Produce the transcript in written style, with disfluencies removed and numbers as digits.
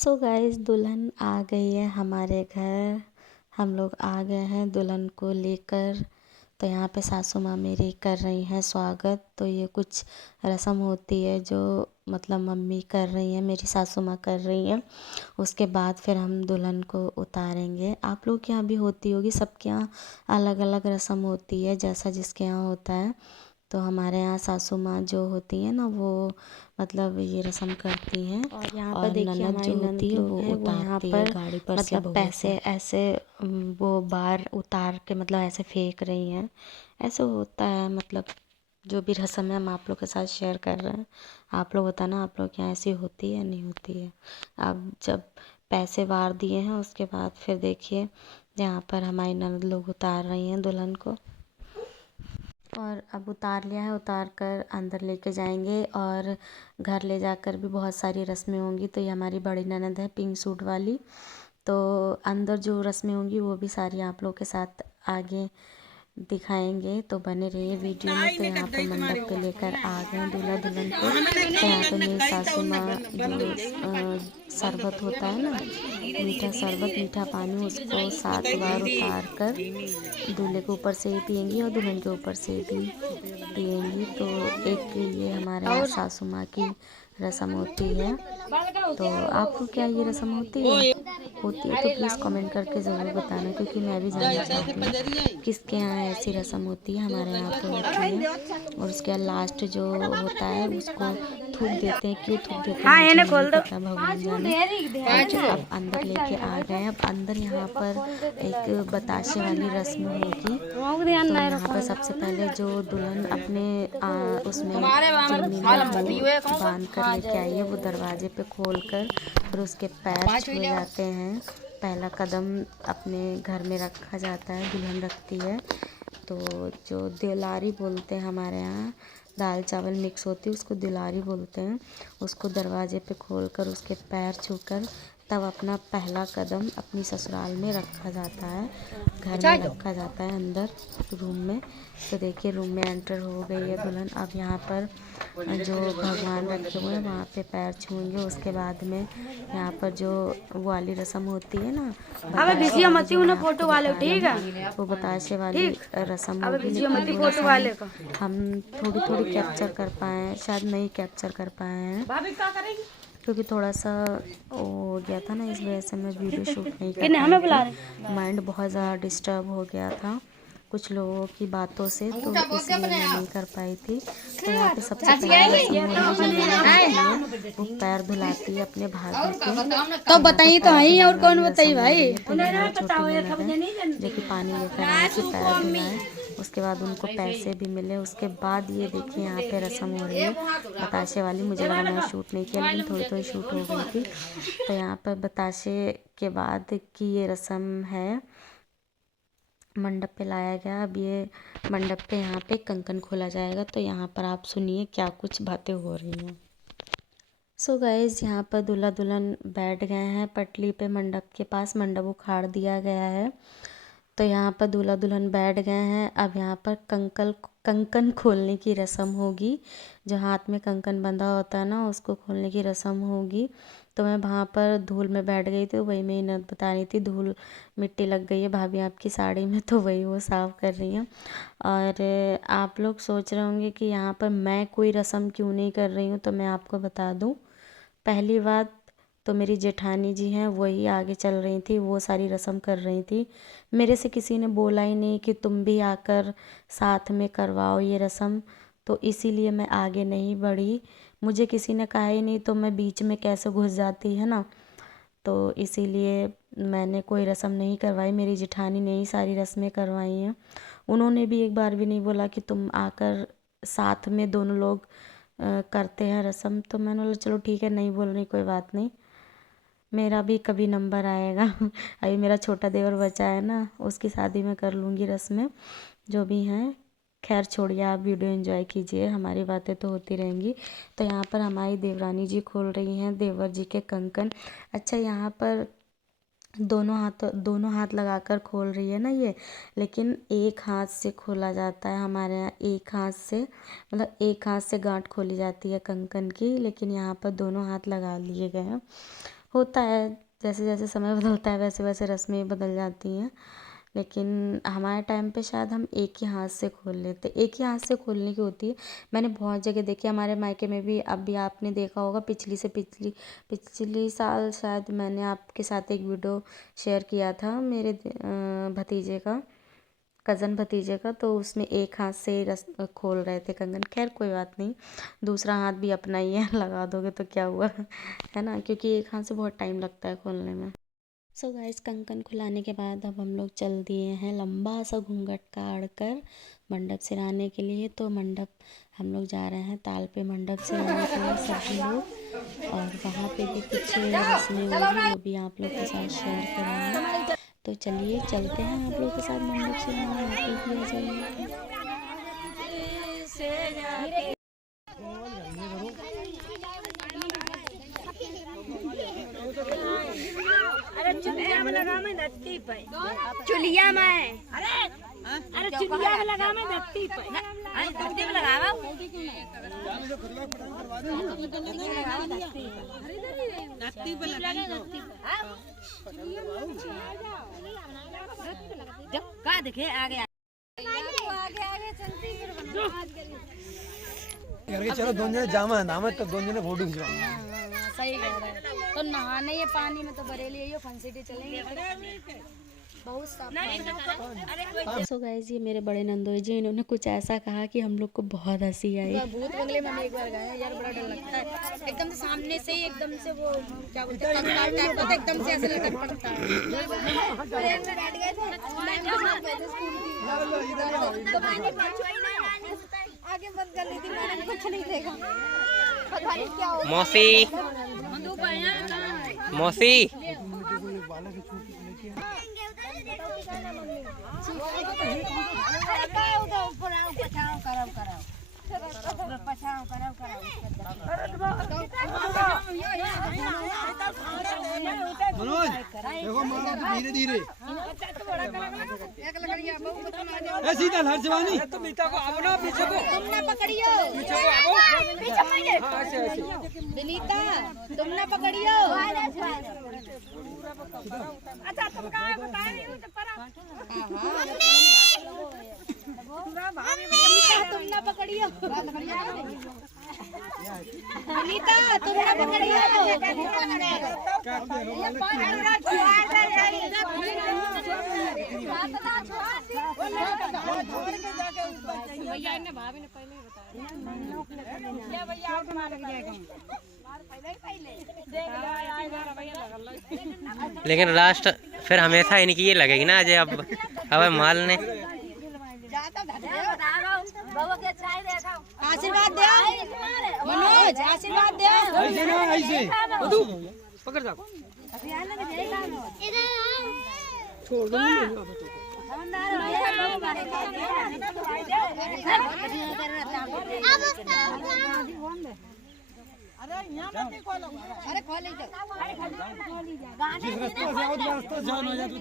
So guys दुल्हन आ गई है हमारे घर। हम लोग आ गए हैं दुल्हन को लेकर। तो यहाँ पे सासू माँ मेरी कर रही हैं स्वागत। तो ये कुछ रस्म होती है जो मतलब मम्मी कर रही हैं, मेरी सासू माँ कर रही हैं। उसके बाद फिर हम दुल्हन को उतारेंगे। आप लोग के यहाँ भी होती होगी, सबके यहाँ अलग अलग रस्म होती है जैसा जिसके यहाँ होता है। तो हमारे यहाँ सासू माँ जो होती हैं ना वो मतलब ये रस्म करती हैं। और यहाँ पर और देखिए ननद हमारी जो होती ननद है लोग वो हैं, वो यहाँ उतारती है पर गाड़ी पर से मतलब बहू पैसे को। ऐसे वो बार उतार के मतलब ऐसे फेंक रही हैं। ऐसे होता है मतलब जो भी रस्म है हम आप लोग के साथ शेयर कर रहे हैं। आप लोग बताना आप लोग यहाँ ऐसी होती है या नहीं होती है। अब जब पैसे वार दिए हैं उसके बाद फिर देखिए यहाँ पर हमारी ननद लोग उतार रही हैं दुल्हन को। और अब उतार लिया है, उतार कर अंदर लेके जाएंगे और घर ले जाकर भी बहुत सारी रस्में होंगी। तो ये हमारी बड़ी ननद है पिंक सूट वाली। तो अंदर जो रस्में होंगी वो भी सारी आप लोग के साथ आगे दिखाएंगे। तो बने रहिए वीडियो में। तो यहाँ पर मंडप पे लेकर आ गए दूल्हा दुल्हन को। तो यहाँ पे मेरी सासू माँ जो शरबत होता है ना, मीठा शरबत मीठा पानी, उसको 7 बार उतार कर दूल्हे के ऊपर से भी पियेंगी और दुल्हन के ऊपर से भी पियेंगी। तो एक ये हमारे यहाँ सासू माँ की रस्म होती है। तो आपको क्या ये रस्म होती है? होती है तो प्लीज़ कमेंट करके ज़रूर बताना, क्योंकि मैं भी जानना चाहती हूँ किसके यहाँ ऐसी रस्म होती है। हमारे यहाँ तो होती है। और उसके बाद लास्ट जो होता है उसको थूक देते हैं। क्यों थूक देते हैं मुझे नहीं पता, भगवान जाने। अब अंदर लेके आ गए। अब अंदर यहाँ पर एक बताशे वाली रस्म होगी। तो यहाँ पर सबसे पहले जो दुल्हन अपने उसमें चुन्नी में वो बांध कर लेके आई है वो दरवाजे पे खोल कर फिर उसके पैर छुए जाते हैं। पहला कदम अपने घर में रखा जाता है, दुल्हन रखती है। तो जो दिलारी बोलते हैं हमारे यहाँ, दाल चावल मिक्स होती है उसको दिलारी बोलते हैं। उसको दरवाजे पे खोल कर उसके पैर छूकर तब अपना पहला कदम अपनी ससुराल में रखा जाता है, घर में रखा जाता है अंदर रूम में। तो देखिए रूम में एंटर हो गई है दुल्हन। अब यहाँ पर जो भगवान रखे हुए हैं वहाँ पे पैर छूएंगे। उसके बाद में यहाँ पर जो वो वाली रस्म होती है ना, बताशे वाली, जो मैं आपको बता रही हूँ, वो बताशे वाली रस्म होगी। लेकिन वो रस्म हम थोड़ी थोड़ी कैप्चर कर पाए हैं, शायद नहीं कैप्चर कर पाए हैं क्योंकि थोड़ा सा वो हो गया था ना, इस वजह से मैं वीडियो शूट नहीं कर पाई थी। माइंड बहुत ज़्यादा डिस्टर्ब हो गया था कुछ लोगों की बातों से, तो इसलिए मैं नहीं कर पाई थी। तो यहाँ पे सबसे पहले रस्म हो रही है जो ननद होती है वो पैर धुलाती है अपने भाभी के। तो बताइए तो है और कौन बताइए भाई। तो मेरी छोटी ननद है जो कि पानी लेकर आई थी, पैर धुलाए। उसके बाद उनको पैसे भी मिले। उसके बाद ये देखिए यहाँ पे रस्म हो रही है बताशे वाली। मुझे लगा मैं शूट नहीं किया लेकिन थोड़ी थोड़ी शूट हो गई थी। तो यहाँ पर बताशे के बाद की ये रस्म है, मंडप पे लाया गया। अब ये मंडप पे यहाँ पे कंकन खोला जाएगा। तो यहाँ पर आप सुनिए क्या कुछ बातें हो रही हैं। सो गाइज यहाँ पर दूल्हा दुल्हन बैठ गए हैं पटली पे, मंडप के पास मंडप उखाड़ दिया गया है। तो यहाँ पर दूल्हा दुल्हन बैठ गए हैं। अब यहाँ पर कंकन खोलने की रस्म होगी। जो हाथ में कंकन बंधा होता है ना उसको खोलने की रस्म होगी। तो मैं वहाँ पर धूल में बैठ गई थी, वही मेरी ननद बता रही थी धूल मिट्टी लग गई है भाभी आपकी साड़ी में, तो वही वो साफ़ कर रही हैं। और आप लोग सोच रहे होंगे कि यहाँ पर मैं कोई रस्म क्यों नहीं कर रही हूँ, तो मैं आपको बता दूँ। पहली बात तो मेरी जेठानी जी हैं वही आगे चल रही थी, वो सारी रस्म कर रही थी। मेरे से किसी ने बोला ही नहीं कि तुम भी आकर साथ में करवाओ ये रस्म, तो इसीलिए मैं आगे नहीं बढ़ी। मुझे किसी ने कहा ही नहीं तो मैं बीच में कैसे घुस जाती है ना। तो इसीलिए मैंने कोई रस्म नहीं करवाई, मेरी जेठानी ने ही सारी रस्में करवाई हैं। उन्होंने भी एक बार भी नहीं बोला कि तुम आकर साथ में दोनों लोग करते हैं रस्म। तो मैंने बोला चलो ठीक है, नहीं बोल रही कोई बात नहीं, मेरा भी कभी नंबर आएगा। अभी मेरा छोटा देवर बचा है ना, उसकी शादी में कर लूँगी रस्में जो भी हैं। खैर छोड़िए, आप वीडियो एंजॉय कीजिए, हमारी बातें तो होती रहेंगी। तो यहाँ पर हमारी देवरानी जी खोल रही हैं देवर जी के कंकन। अच्छा यहाँ पर दोनों हाथ लगाकर खोल रही है ना ये, लेकिन एक हाथ से खोला जाता है हमारे यहाँ। एक हाथ से मतलब एक हाथ से गांठ खोली जाती है कंकन की, लेकिन यहाँ पर दोनों हाथ लगा लिए गए हैं। होता है, जैसे जैसे समय बदलता है वैसे वैसे रस्में बदल जाती हैं। लेकिन हमारे टाइम पे शायद हम एक ही हाथ से खोल लेते, एक ही हाथ से खोलने की होती है। मैंने बहुत जगह देखी, हमारे मायके में भी। अभी आपने देखा होगा पिछली साल शायद मैंने आपके साथ एक वीडियो शेयर किया था मेरे भतीजे का, कज़न भतीजे का। तो उसमें एक हाथ से ही खोल रहे थे कंगन। खैर कोई बात नहीं, दूसरा हाथ भी अपना ही है, लगा दोगे तो क्या हुआ, है ना, क्योंकि एक हाथ से बहुत टाइम लगता है खोलने में। सो गाइस, कंकन खुलाने के बाद अब हम लोग चल दिए हैं लंबा सा घूंघट काढ़ कर मंडप सिराने के लिए। तो मंडप हम लोग जा रहे हैं ताल पे मंडप सिराने के लिए सभी लोग, और वहाँ पे भी कुछ रस्में होगी, वो भी आप लोग के साथ शेयर करेंगे। तो चलिए चलते हैं आप लोग के साथ मंडप सिराने, आप लोग भी आ जाइए। अरे चुलिया में लगा मैं धरती पे, चुलिया में, अरे चुलिया में लगा मैं धरती पे, अरे धरती पे लगावा, धरती पे लगा, जब का दिखे आगे आगे चलती फिर चलो दोनों जने जामा नाम है तो दोनों जने फोटो खिंचवाएंगे। सही कह रहे हैं। तो नहाने ये पानी में तो बरेली है, फंसिटी चलेंगे बहुत साफ। सो गाइस, ये मेरे बड़े नंदोई जी, इन्होंने कुछ ऐसा कहा कि हम लोग को बहुत हंसी आई। भूत बंगले में हम एक बार गए यार, बड़ा डर लगता है। एकदम से सामने से ही एकदम से वो क्या बोलते हैं कंकाल टाइप का, एकदम से ऐसे लटक पड़ता है। आगे बंद कर ली थी मैंने, कुछ नहीं देखा, पता नहीं क्या हो। मौसी मौसी मनोज देखो धीरे धीरे सीधा हर जवानी तुम मीता को आओ ना पीछे को, तुम ना पकड़ियो, पीछे को आओ, विनीता तुम ना पकड़ियो। अच्छा तुम कहाँ बताए तुम ना पकड़ियो, विनीता तुम ना पकड़ियो। भैया ने भाभी ने पहले ही बताया भैया आप मार लग जाएगा लेकिन लास्ट फिर हमेशा इनकी ये लगेगी ना अजय। अब माल ने आशीर्वाद दे मनोज, आशीर्वाद दे। ऐसे ना ऐसे पकड़ जाओ, छोड़ दो अरे खोल जिस रास्ते से आओ रास्ता जान हो जाए तो